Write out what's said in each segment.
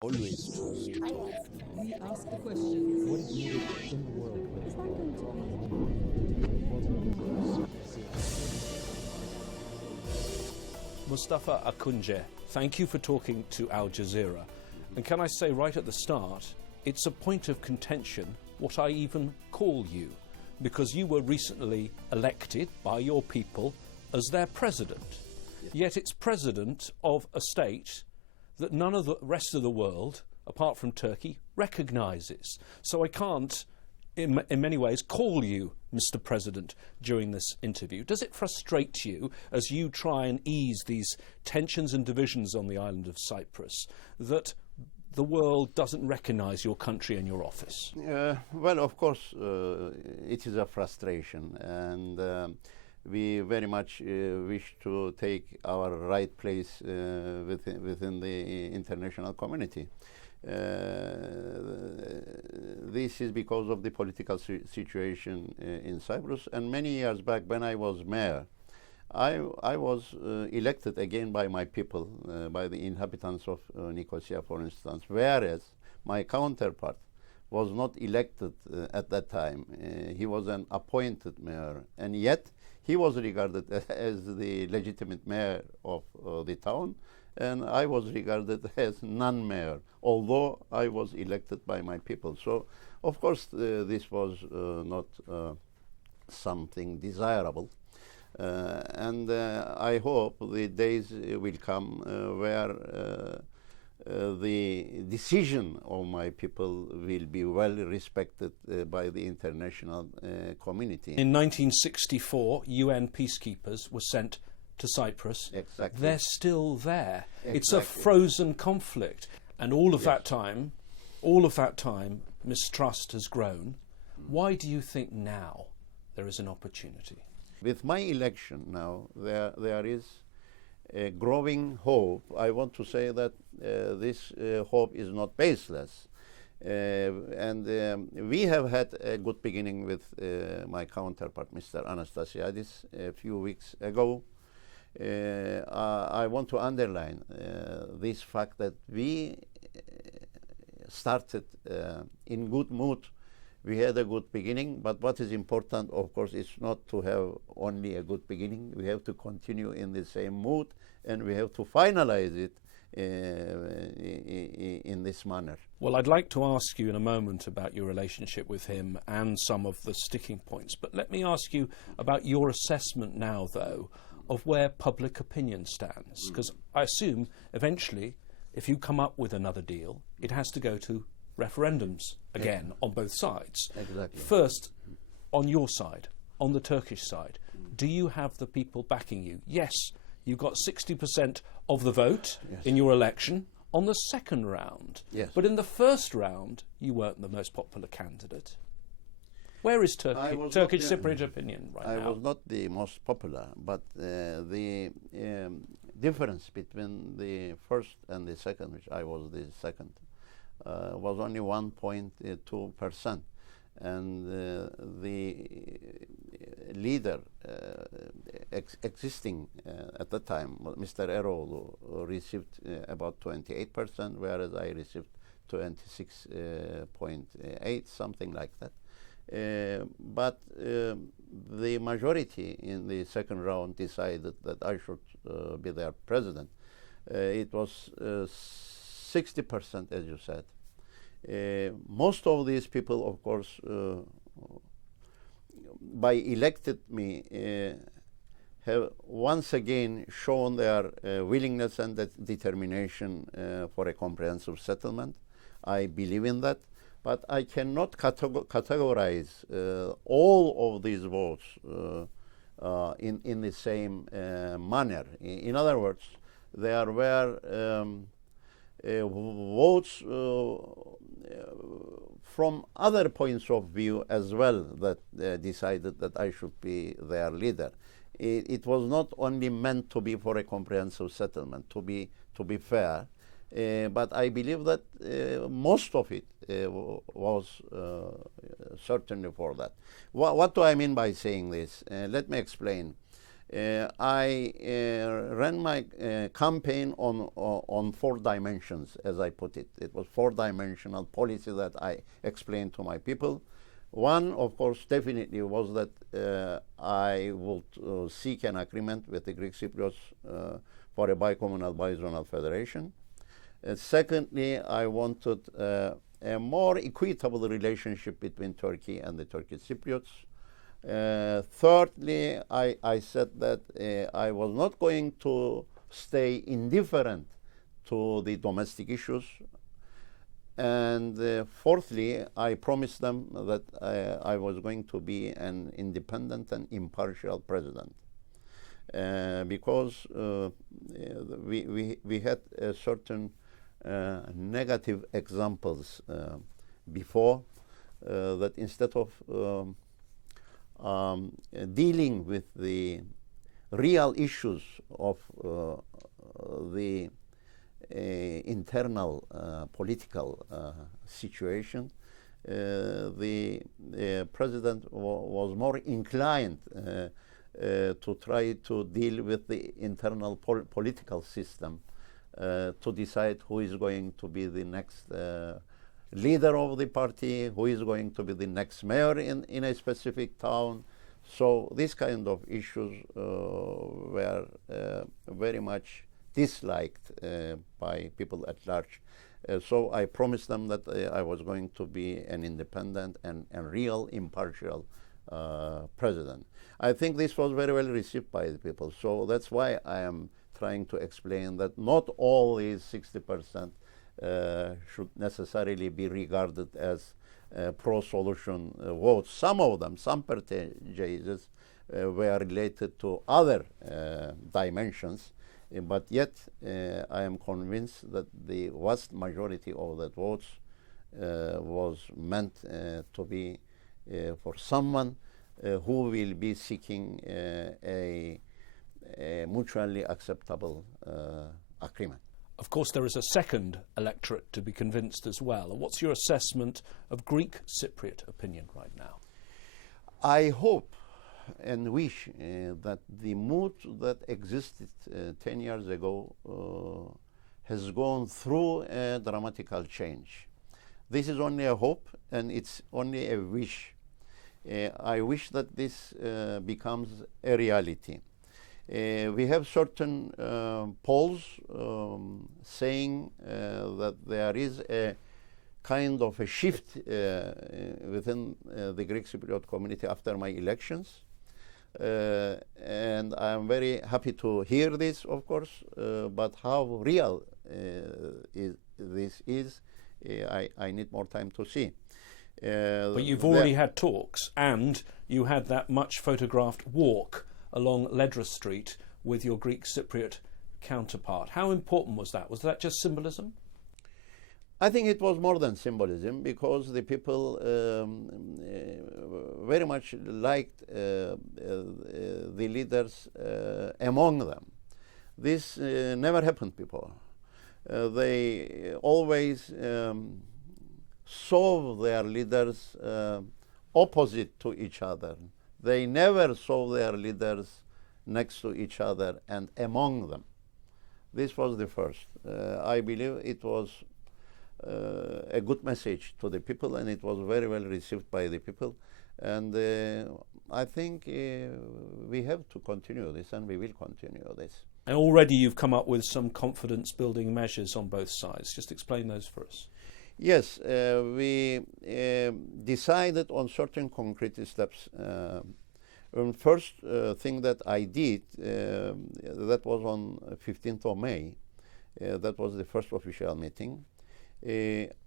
Always trust. We ask the questions. What is needed in the world? Is that going to be? Mustafa Akinci, thank you for talking to Al Jazeera. And can I say right at the start, it's a point of contention what I even call you, because you were recently elected by your people as their president. Yet it's president of a state that none of the rest of the world, apart from Turkey, recognises. So I can't, in many ways, call you Mr. President during this interview. Does it frustrate you as you try and ease these tensions and divisions on the island of Cyprus that the world doesn't recognise your country and your office? Well, of course, it is a frustration, and we very much wish to take our right place within the international community. This is because of the political situation in Cyprus. And many years back, when I was mayor, I was elected again by my people, by the inhabitants of Nicosia, for instance, whereas my counterpart was not elected at that time. He was an appointed mayor, and yet he was regarded as the legitimate mayor of the town, and I was regarded as non-mayor, although I was elected by my people. So, of course, this was not something desirable. And I hope the days will come where the decision of my people will be well respected by the international community. In 1964, UN peacekeepers were sent to Cyprus. Exactly. They're still there. Exactly. It's a frozen conflict. And all of that time, mistrust has grown. Why do you think now there is an opportunity? With my election now, there is a growing hope. I want to say that this hope is not baseless. And we have had a good beginning with my counterpart, Mr. Anastasiadis, a few weeks ago. I want to underline this fact that we started in good mood. We had a good beginning, but what is important, of course, is not to have only a good beginning. We have to continue in the same mood, and we have to finalize it in this manner. Well, I'd like to ask you in a moment about your relationship with him and some of the sticking points, but let me ask you about your assessment now, though, of where public opinion stands, because I assume eventually, if you come up with another deal, it has to go to referendums again on both sides. Exactly. First, on your side, on the Turkish side, do you have the people backing you? Yes, you got 60% of the vote in your election on the second round. Yes. But in the first round, you weren't the most popular candidate. Where is Turkish Cypriot opinion right now? I was not the most popular, but the difference between the first and the second, which I was the second, was only 1.2%. And the leader existing at the time, Mr. Erol, received about 28%, whereas I received 26.8, something like that. But the majority in the second round decided that I should be their president. It was 60%, as you said. Most of these people, of course, by elected me, have once again shown their willingness and determination for a comprehensive settlement. I believe in that, but I cannot categorize all of these votes in the same manner. In other words, there were votes from other points of view as well that decided that I should be their leader. It was not only meant to be for a comprehensive settlement, to be fair, but I believe that most of it was certainly for that. What do I mean by saying this? Let me explain. I ran my campaign on 4 dimensions, as I put it. It was 4-dimensional policy that I explained to my people. One, of course, definitely was that I would seek an agreement with the Greek Cypriots for a bicommunal, bizonal federation. Secondly, I wanted a more equitable relationship between Turkey and the Turkish Cypriots. Thirdly, I said that I was not going to stay indifferent to the domestic issues. And fourthly, I promised them that I was going to be an independent and impartial president. Because we had certain negative examples before that instead of dealing with the real issues of the internal political situation, the president was more inclined to try to deal with the internal political system to decide who is going to be the next leader of the party, who is going to be the next mayor in a specific town. So these kind of issues were very much disliked by people at large. So I promised them that I was going to be an independent and real impartial president. I think this was very well received by the people. So that's why I am trying to explain that not all these 60% should necessarily be regarded as pro-solution votes. Some of them, some percentages, were related to other dimensions. But yet, I am convinced that the vast majority of the votes was meant to be for someone who will be seeking a mutually acceptable agreement. Of course, there is a second electorate to be convinced as well. What's your assessment of Greek Cypriot opinion right now? I hope and wish that the mood that existed 10 years ago has gone through a dramatical change. This is only a hope, and it's only a wish. I wish that this becomes a reality. We have certain polls saying that there is a kind of a shift within the Greek Cypriot community after my elections. And I am very happy to hear this, of course, but how real this is, I need more time to see. But you've already had talks, and you had that much photographed walk along Ledra Street with your Greek Cypriot counterpart. How important was that? Was that just symbolism? I think it was more than symbolism, because the people very much liked the leaders among them. This never happened before. They always saw their leaders opposite to each other. They never saw their leaders next to each other and among them. This was the first. I believe it was a good message to the people, and it was very well received by the people. And I think we have to continue this, and we will continue this. And already you've come up with some confidence-building measures on both sides. Just explain those for us. Yes, we decided on certain concrete steps. First thing that I did, that was on 15th of May. That was the first official meeting.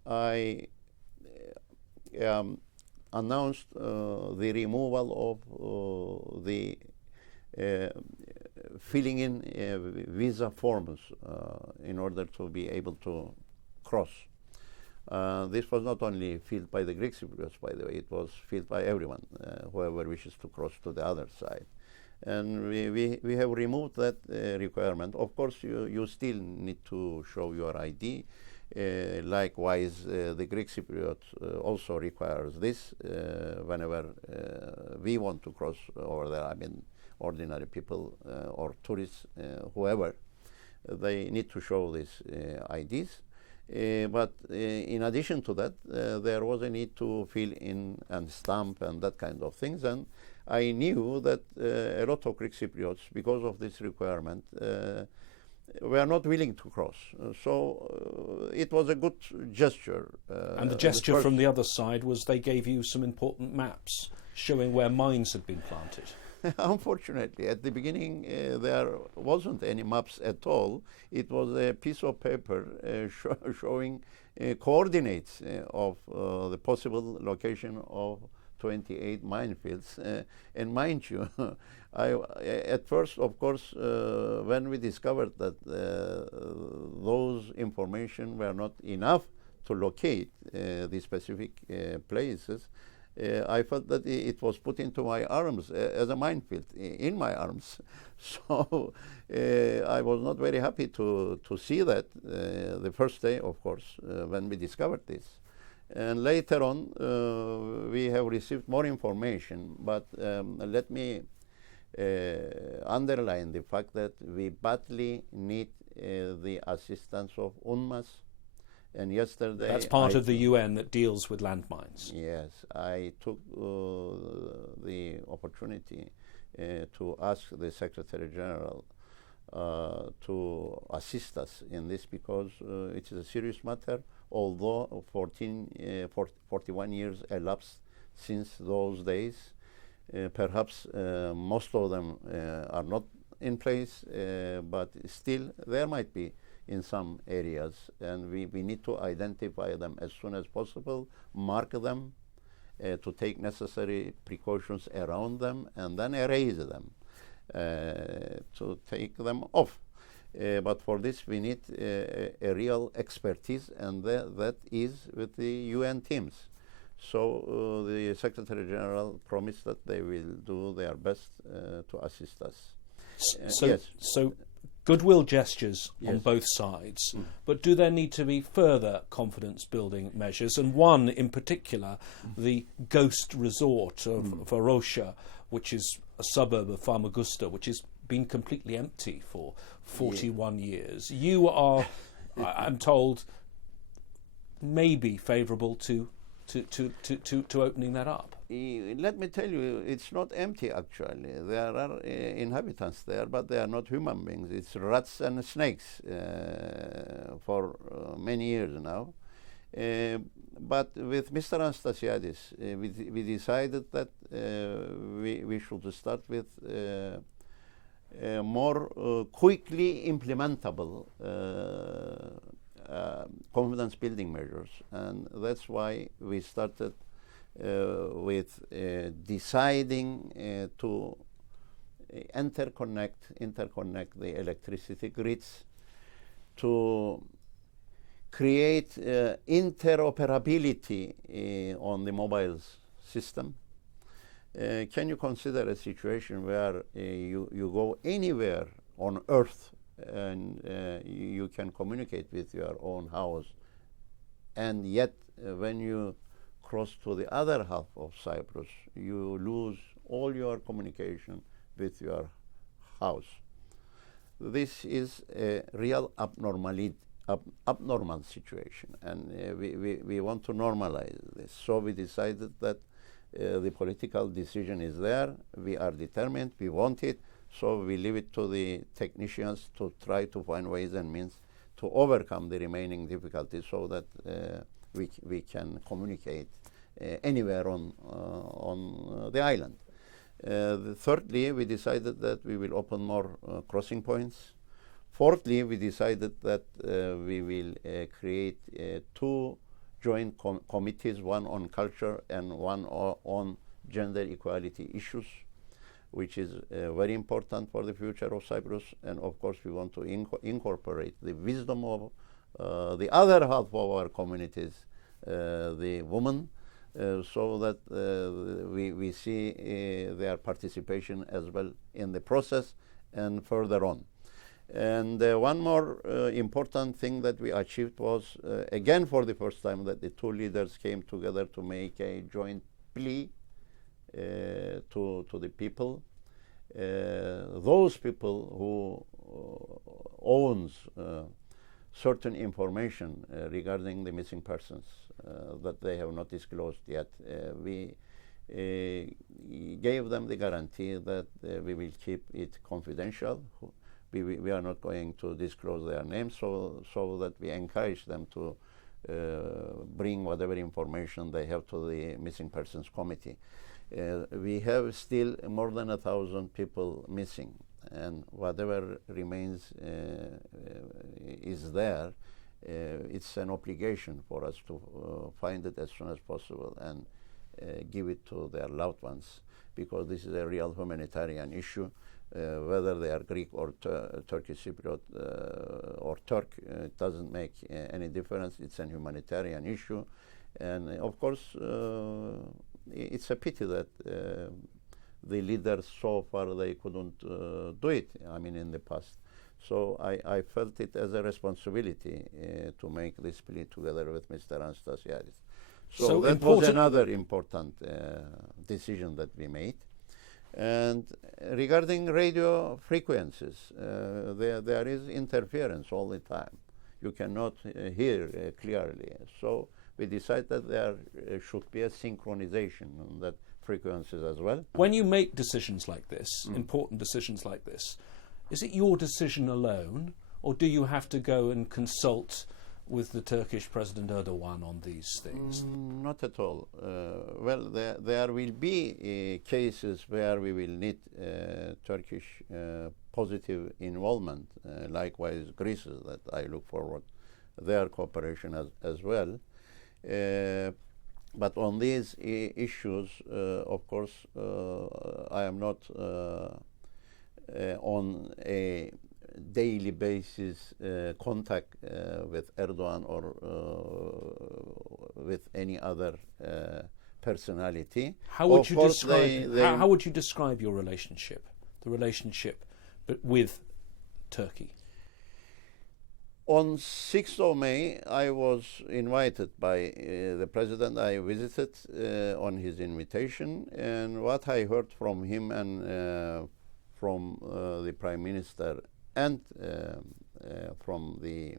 I announced the removal of the filling in visa forms in order to be able to cross. This was not only filled by the Greek Cypriots, by the way, it was filled by everyone, whoever wishes to cross to the other side. And we have removed that requirement. Of course, you still need to show your ID. Likewise, the Greek Cypriot also requires this whenever we want to cross over there. I mean, ordinary people or tourists, whoever. They need to show these IDs. But in addition to that, there was a need to fill in and stamp and that kind of things. And I knew that a lot of Greek Cypriots, because of this requirement, were not willing to cross. So it was a good gesture. And the gesture from the other side was they gave you some important maps showing where mines had been planted. Unfortunately, at the beginning, there wasn't any maps at all. It was a piece of paper showing coordinates of the possible location of 28 minefields. And mind you, at first, of course, when we discovered that those information were not enough to locate the specific places, I felt that it was put into my arms as a minefield in my arms. So I was not very happy to see that the first day, of course, when we discovered this. And later on, we have received more information, but let me underline the fact that we badly need the assistance of UNMAS. And yesterday, that's part of the UN that deals with landmines. Yes, I took the opportunity to ask the Secretary General to assist us in this, because it is a serious matter. Although 41 years elapsed since those days, perhaps most of them are not in place, but still there might be in some areas, and we need to identify them as soon as possible, mark them, to take necessary precautions around them, and then erase them, to take them off. But for this we need a real expertise, and that is with the UN teams. So the Secretary General promised that they will do their best to assist us. So goodwill gestures on Yes. both sides, but do there need to be further confidence-building measures? And one in particular, the ghost resort of Varosha, which is a suburb of Famagusta, which has been completely empty for 41 years. You are, I'm told, maybe favourable to opening that up. Let me tell you, it's not empty actually. There are inhabitants there, but they are not human beings. It's rats and snakes for many years now. But with Mr. Anastasiadis, we decided that we should start with more quickly implementable confidence building measures, and that's why we started with deciding to interconnect the electricity grids, to create interoperability on the mobile system. Can you consider a situation where you go anywhere on Earth and you can communicate with your own house, and yet when you cross to the other half of Cyprus, you lose all your communication with your house? This is a real abnormal situation, and we want to normalize this. So we decided that the political decision is there. We are determined. We want it. So we leave it to the technicians to try to find ways and means to overcome the remaining difficulties, so that we can communicate anywhere on the island. Thirdly, we decided that we will open more crossing points. Fourthly, we decided that we will create two joint committees, one on culture and one on gender equality issues, which is very important for the future of Cyprus. And of course, we want to incorporate the wisdom of the other half of our communities, the women, so that we see their participation as well in the process and further on. And one more important thing that we achieved was, again for the first time, that the two leaders came together to make a joint plea to the people those people who owns certain information regarding the missing persons that they have not disclosed yet, we gave them the guarantee that we will keep it confidential. We are not going to disclose their names, so that we encourage them to bring whatever information they have to the Missing Persons Committee. We have still more than 1,000 people missing, and whatever remains is there. It's an obligation for us to find it as soon as possible and give it to their loved ones, because this is a real humanitarian issue. Whether they are Greek or Turkish Cypriot or Turk, it doesn't make any difference. It's a humanitarian issue, and of course it's a pity that the leaders so far they couldn't do it, I mean, in the past. So I felt it as a responsibility to make this plea together with Mr. Anastasiadis. So that was another important decision that we made. And regarding radio frequencies, there is interference all the time. You cannot hear clearly. So we decided that there should be a synchronization on that frequencies as well. When you make decisions like this, important decisions like this, is it your decision alone, or do you have to go and consult with the Turkish President Erdogan on these things? Not at all. Well, there will be cases where we will need Turkish positive involvement. Likewise, Greece, that I look forward their cooperation as well. But on these issues, of course, I am not on a daily basis contact with Erdogan or with any other personality. How would you describe? How would you describe your relationship, the relationship with Turkey? On 6th of May, I was invited by the president. I visited on his invitation, and what I heard from him and from the Prime Minister and from the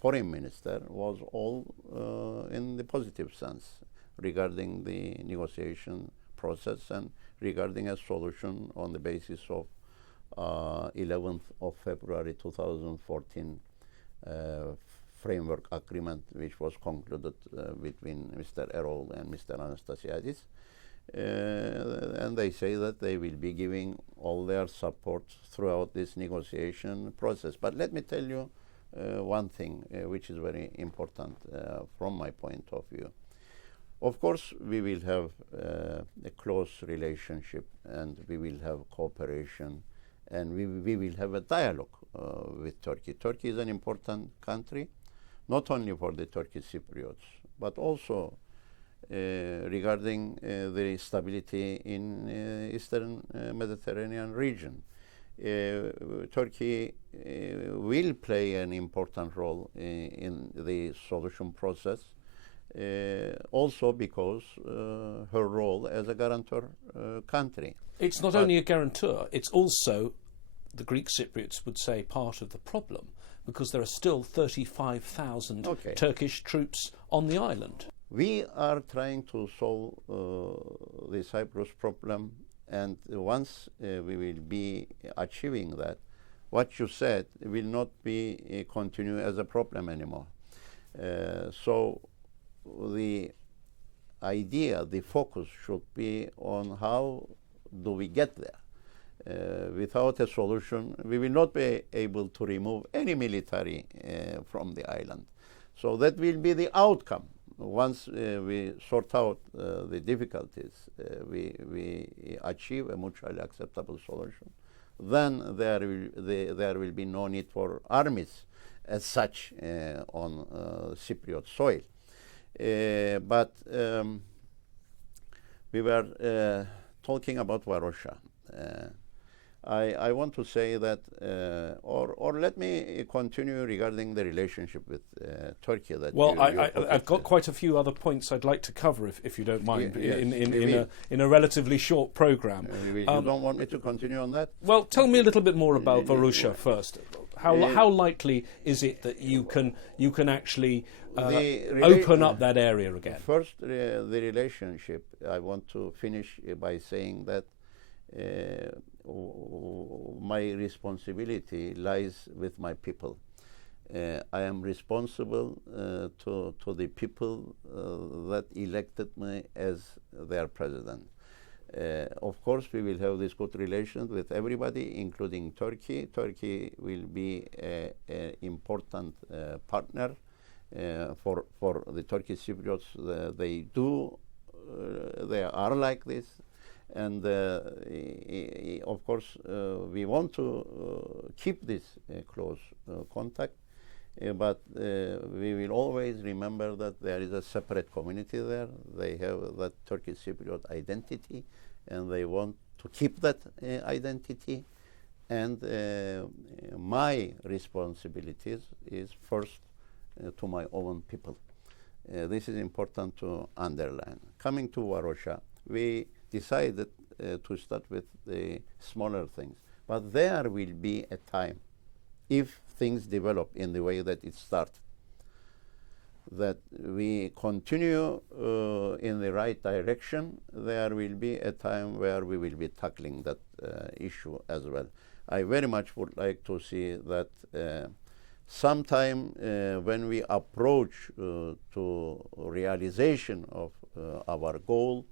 Foreign Minister was all in the positive sense regarding the negotiation process and regarding a solution on the basis of 11th of February 2014 framework agreement, which was concluded between Mr. Erol and Mr. Anastasiadis. And they say that they will be giving all their support throughout this negotiation process. But let me tell you one thing which is very important from my point of view. Of course, we will have a close relationship, and we will have cooperation, and we will have a dialogue with Turkey. Turkey is an important country, not only for the Turkish Cypriots, but also regarding the stability in Eastern Mediterranean region. Turkey will play an important role in the solution process, also because her role as a guarantor country. It's not only a guarantor, it's also, the Greek Cypriots would say, part of the problem, because there are still 35,000 Turkish troops on the island. We are trying to solve the Cyprus problem, and once we will be achieving that, what you said will not be continue as a problem anymore. So the idea, the focus should be on how do we get there. Without a solution, we will not be able to remove any military from the island. So that will be the outcome. Once we sort out the difficulties, we achieve a mutually acceptable solution, then there will be no need for armies as such on Cypriot soil. But we were talking about Varosha. I want to say that, or let me continue regarding the relationship with Turkey. That well, you I've got quite a few other points I'd like to cover, if you don't mind, Yes, in a relatively short programme. you don't want me to continue on that? Well, tell me a little bit more about Varusha first. How likely is it that you can actually open up that area again? First, the relationship. I want to finish by saying that my responsibility lies with my people. I am responsible to the people that elected me as their president. Of course, we will have this good relations with everybody, including Turkey. Turkey will be an important partner for the Turkish Cypriots. They are like this. And of course, we want to keep this close contact, but we will always remember that there is a separate community there. They have that Turkish Cypriot identity, and they want to keep that identity. And my responsibilities is first to my own people. This is important to underline. Coming to Varosha, we decided to start with the smaller things. But there will be a time, if things develop in the way that it started, that we continue in the right direction, there will be a time where we will be tackling that issue as well. I very much would like to see that sometime when we approach to realization of our goal,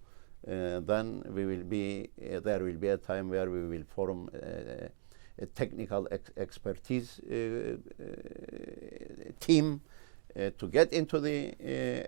then we will be there will be a time where we will form a technical expertise team to get into the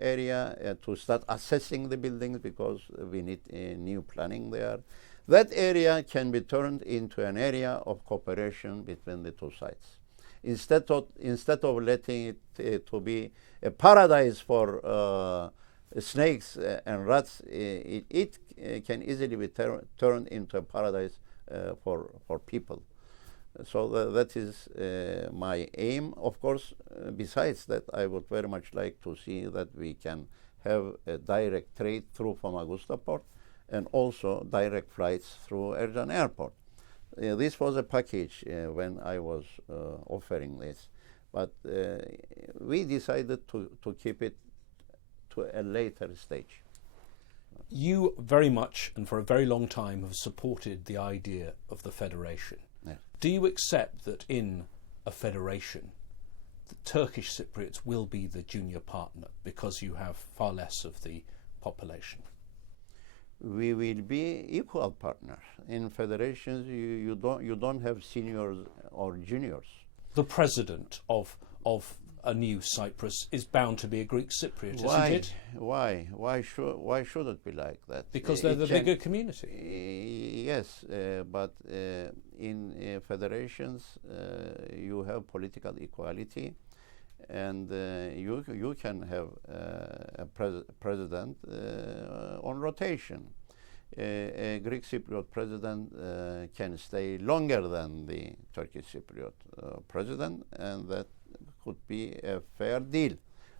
area, to start assessing the buildings, because we need new planning there. That area can be turned into an area of cooperation between the two sides. Instead of letting it to be a paradise for snakes and rats, it can easily be turned into a paradise for people. So that is my aim. Of course, besides that, I would very much like to see that we can have a direct trade through Famagusta port and also direct flights through Ercan Airport. This was a package when I was offering this, but we decided to keep it to a later stage. You very much and for a very long time have supported the idea of the federation. Yes. Do you accept that in a federation, the Turkish Cypriots will be the junior partner because you have far less of the population? We will be equal partners. In federations, you don't have seniors or juniors. The president of a new Cyprus is bound to be a Greek Cypriot, isn't it? Why? Why should it be like that? Because they're the bigger community. Yes, but in federations, you have political equality, and you can have a president on rotation. A Greek Cypriot president can stay longer than the Turkish Cypriot president, and that could be a fair deal.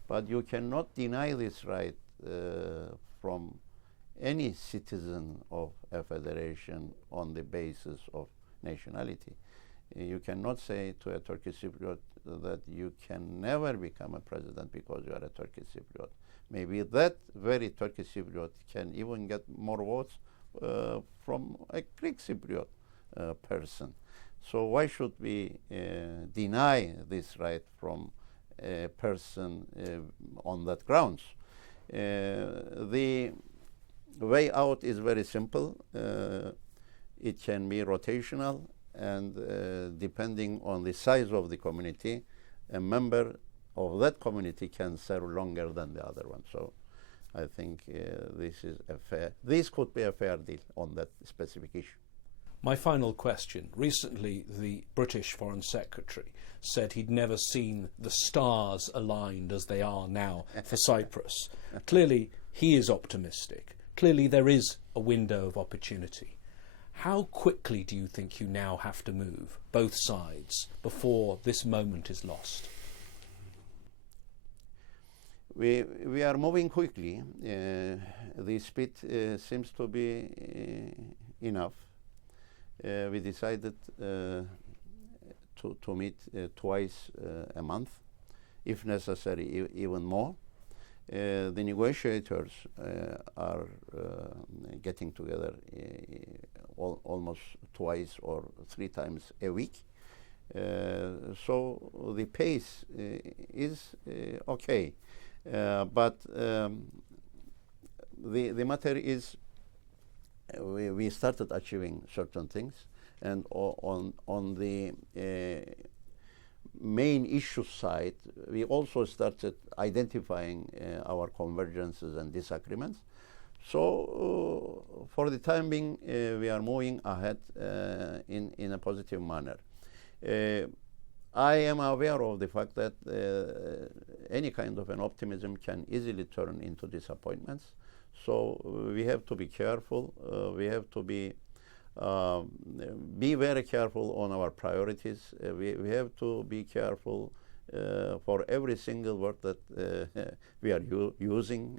But you cannot deny this right from any citizen of a federation on the basis of nationality. You cannot say to a Turkish Cypriot that you can never become a president because you are a Turkish Cypriot. Maybe that very Turkish Cypriot can even get more votes from a Greek Cypriot person. So why should we deny this right from a person on that grounds? The way out is very simple. It can be rotational, and depending on the size of the community, a member of that community can serve longer than the other one. So I think this could be a fair deal on that specific issue. My final question. Recently, the British Foreign Secretary said he'd never seen the stars aligned as they are now for Cyprus. Clearly, he is optimistic. Clearly, there is a window of opportunity. How quickly do you think you now have to move, both sides, before this moment is lost? We are moving quickly. The speed seems to be enough. We decided to meet twice a month, if necessary, even more. The negotiators are getting together almost twice or 3 times a week. So the pace is okay. But the matter is we started achieving certain things, and on the main issue side, we also started identifying our convergences and disagreements. So for the time being, we are moving ahead in a positive manner. I am aware of the fact that any kind of an optimism can easily turn into disappointments. So we have to be careful. We have to be very careful on our priorities. We have to be careful for every single word that we are using.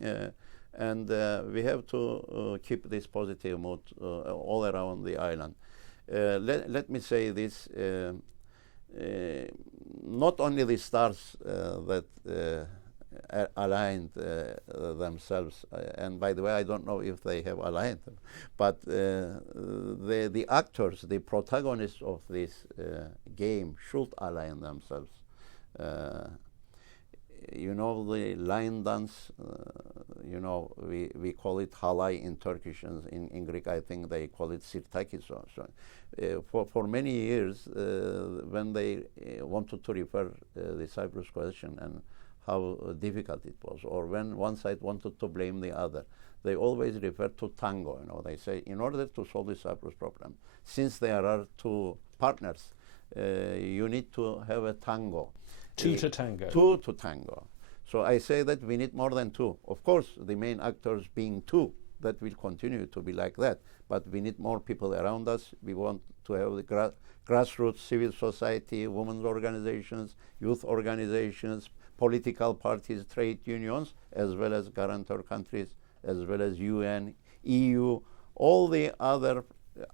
And we have to keep this positive mood all around the island. Let me say this. Not only the stars that aligned themselves, and by the way, I don't know if they have aligned them, but the actors, the protagonists of this game should align themselves. You know, the line dance, you know, we call it halay in Turkish, and in Greek I think they call it sirtaki. For many years, when they wanted to refer the Cyprus question and how difficult it was, or when one side wanted to blame the other, they always refer to tango. You know, they say in order to solve the Cyprus problem, since there are 2 partners, you need to have a tango. 2 to tango. 2 to tango. So I say that we need more than 2. Of course, the main actors being 2, that will continue to be like that. But we need more people around us. We want to have the grassroots civil society, women's organizations, youth organizations, political parties, trade unions, as well as guarantor countries, as well as UN, EU, all the other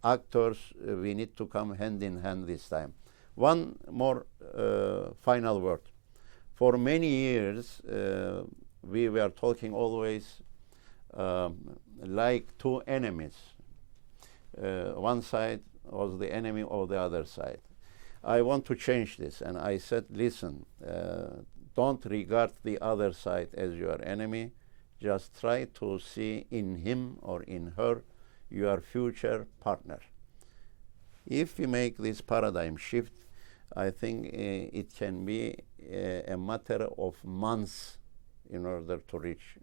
actors. We need to come hand in hand this time. One more final word. For many years, we were talking always like 2 enemies. One side was the enemy of the other side. I want to change this, and I said, listen, don't regard the other side as your enemy. Just try to see in him or in her your future partner. If we make this paradigm shift, I think it can be a matter of months in order to reach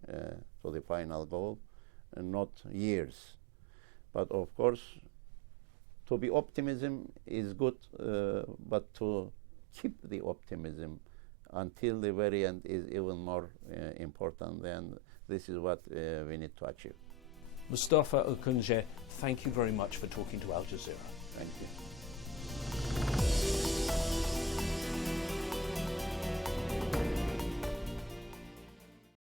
to the final goal, and not years. But of course, to be optimism is good, but to keep the optimism until the very end is even more important, and this is what we need to achieve. Mustafa Akinci, thank you very much for talking to Al Jazeera. Thank you.